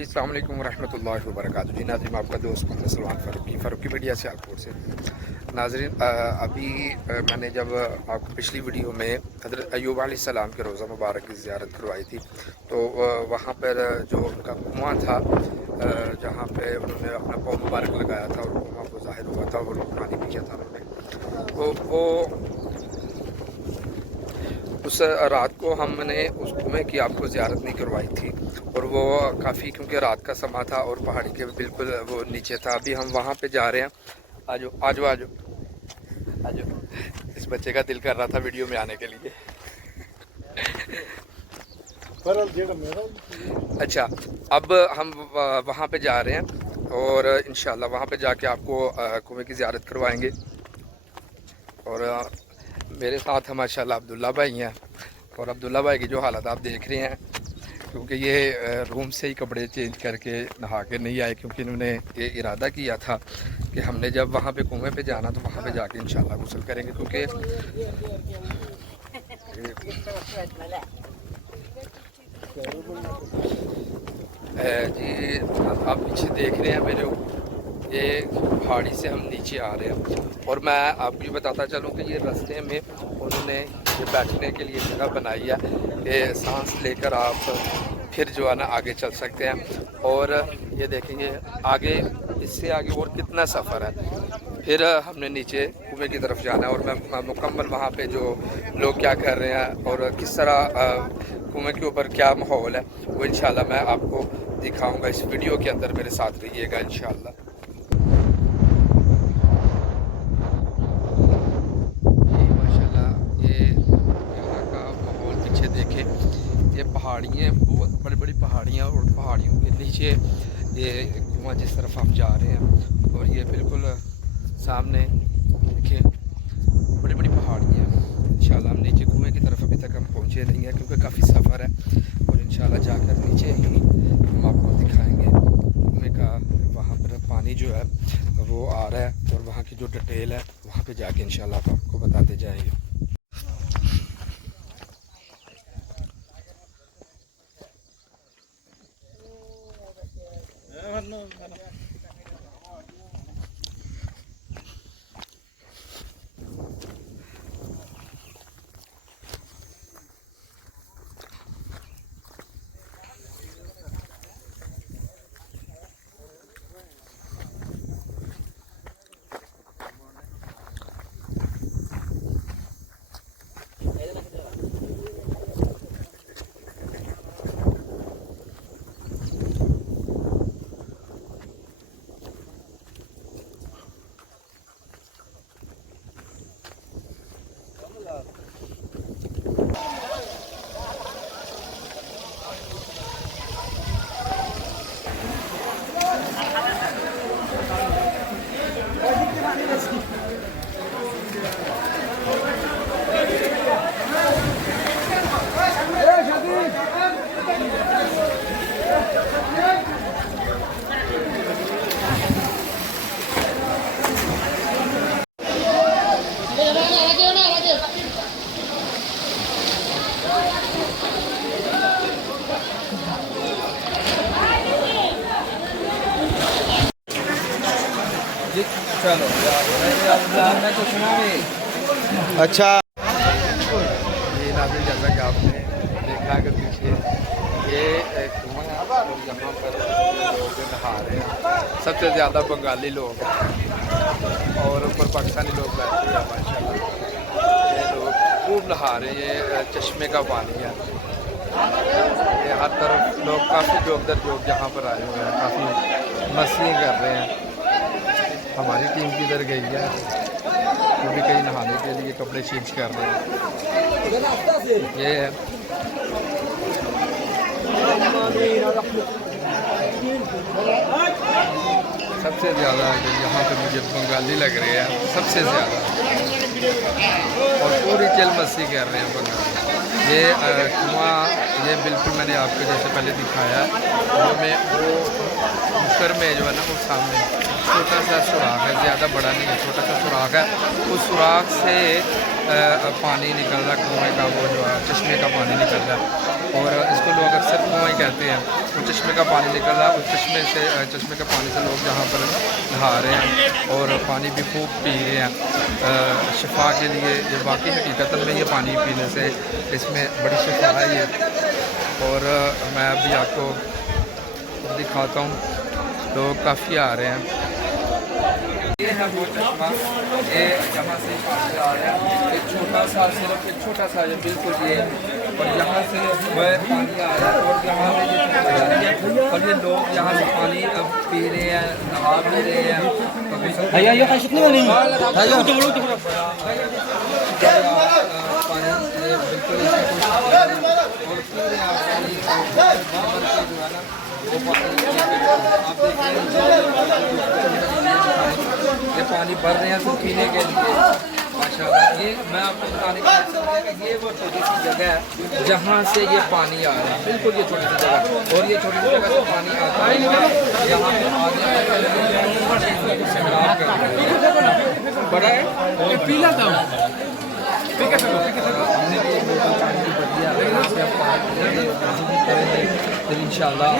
जी अस्सलाम वालेकुम रहमतुल्लाहि व बरकातहू। जी नाज़रीन, आपका दोस्त मोहम्मद सलमान फ़ारूकी मीडिया से सियालकोट से। नाज़रीन, अभी मैंने जब आपको पिछली वीडियो में हज़रत अय्यूब अलैहिस्सलाम के रोज़ा मुबारक की ज़ियारत करवाई थी, तो वहाँ पर जो उनका कुआँ था, जहाँ पे उन्होंने अपना पाँव मुबारक लगाया था और कुआँ को ज़ाहिर हुआ था और पानी पिया था उन्होंने, तो वो उस रात को हमने उस कुएँ की आपको ज़ियारत नहीं करवाई थी। और वो काफ़ी, क्योंकि रात का समा था और पहाड़ी के बिल्कुल वो नीचे था। अभी हम वहाँ पे जा रहे हैं। आजो आजो आजो आजो। इस बच्चे का दिल कर रहा था वीडियो में आने के लिए। अच्छा, अब हम वहाँ पे जा रहे हैं और इंशाल्लाह वहाँ पे जाके आपको कुएँ की ज़ियारत करवाएंगे। और मेरे साथ माशाल्लाह अब्दुल्ला भाई हैं, और अब्दुल्ला भाई की जो हालत आप देख रहे हैं, क्योंकि ये रूम से ही कपड़े चेंज करके नहा के नहीं आए, क्योंकि इन्होंने ये इरादा किया था कि हमने जब वहाँ पे कुएं पे जाना तो वहाँ पे जाके इंशाल्लाह गुस्ल करेंगे। क्योंकि जी आप पीछे देख रहे हैं मेरे, ये पहाड़ी से हम नीचे आ रहे हैं। और मैं आपको ये बताता चलूँ कि ये रास्ते में उन्होंने ये बैठने के लिए जगह बनाई है कि सांस लेकर आप फिर जो है ना आगे चल सकते हैं। और ये देखेंगे आगे, इससे आगे और कितना सफ़र है। फिर हमने नीचे कुएं की तरफ जाना है और मैं मुकम्मल वहाँ पे जो लोग क्या कर रहे हैं और किस तरह कुएं के ऊपर क्या माहौल है, वो इंशाल्लाह मैं आपको दिखाऊंगा इस वीडियो के अंदर। मेरे साथ रहिएगा इंशाल्लाह। ये पहाड़ियाँ, बहुत बड़ी बड़ी पहाड़ियाँ, और पहाड़ियों के नीचे ये कुआं जिस तरफ हम जा रहे हैं, और ये बिल्कुल सामने देखिए बड़ी बड़ी पहाड़ियाँ। इंशाल्लाह हम नीचे कुएं की तरफ अभी तक हम पहुँचे नहीं हैं, क्योंकि काफ़ी सफ़र है। और इंशाल्लाह जाकर नीचे ही हम आपको दिखाएंगे कुएं का, वहाँ पर पानी जो है वो आ रहा है, और वहाँ की जो डिटेल है वहाँ पर जाके इंशाल्लाह आपको बताते जाएंगे। चलो मैं तो सुना भी। अच्छा, ये नाज़रीन, जैसा कि आपने देखा कि पीछे ये कुआं है और यहाँ पर लोग नहा रहे हैं। सबसे ज़्यादा बंगाली लोग हैं और ऊपर पाकिस्तानी लोग बैठे हैं माशाल्लाह। ये लोग खूब नहा रहे हैं। ये चश्मे का पानी है। ये हर तरफ लोग काफ़ी जोक दर जोक यहाँ पर आए हुए हैं, काफ़ी मस्ती कर रहे हैं। हमारी टीम किधर गई है, वो भी कहीं नहाने के लिए कपड़े चेंज कर रहे हैं। ये है सबसे ज़्यादा यहाँ पे मुझे बंगाली लग रहे हैं, सबसे ज़्यादा, और पूरी चल मस्ती कर रहे हैं बंगाली। ये कुआं, ये बिल्कुल मैंने आपको जैसे पहले दिखाया, वो में वो ऊपर में जो है ना वो सामने छोटा सा सुराख है, ज़्यादा बड़ा नहीं है, छोटा सा सुराख है। उस सुराख से पानी निकल रहा है कुएँ का, वो जो है चश्मे का पानी निकल रहा है। और इसको लोग अक्सर कुआँ ही कहते हैं। वो चश्मे का पानी निकल रहा है, उस चश्मे के पानी से लोग जहाँ पर नहा रहे हैं और पानी भी खूब पी रहे हैं शिफा के लिए। ये बाकी हकीकत में ये पानी पीने से इसमें बड़ी शिफा है ये। और मैं अभी आपको दिखाता हूँ, लोग काफ़ी आ रहे हैं। ये है वो चश्मा, ये यहाँ से पानी आ रहा है, एक छोटा सा, सिर्फ एक छोटा सा है बिल्कुल ये। और यहाँ से वह पानी आ रहा है और यहाँ पे ये और ये लोग यहाँ से पानी अब पी रहे हैं, नहा भी रहे हैं। Ayo ayo kasih nih nih. Ayo tunggu dulu. पानी बिल्कुल ये पानी भर रहे हैं तो पीने के लिए माशाल्लाह। ये मैं आपको बताने का मकसद है कि ये वो छोटी सी जगह है जहाँ से ये पानी आ रहा है, बिल्कुल ये छोटी सी जगह। और ये छोटी सी जगह से पानी आता है यहाँ पे आगे बड़ा है और पीला था इंशाल्लाह।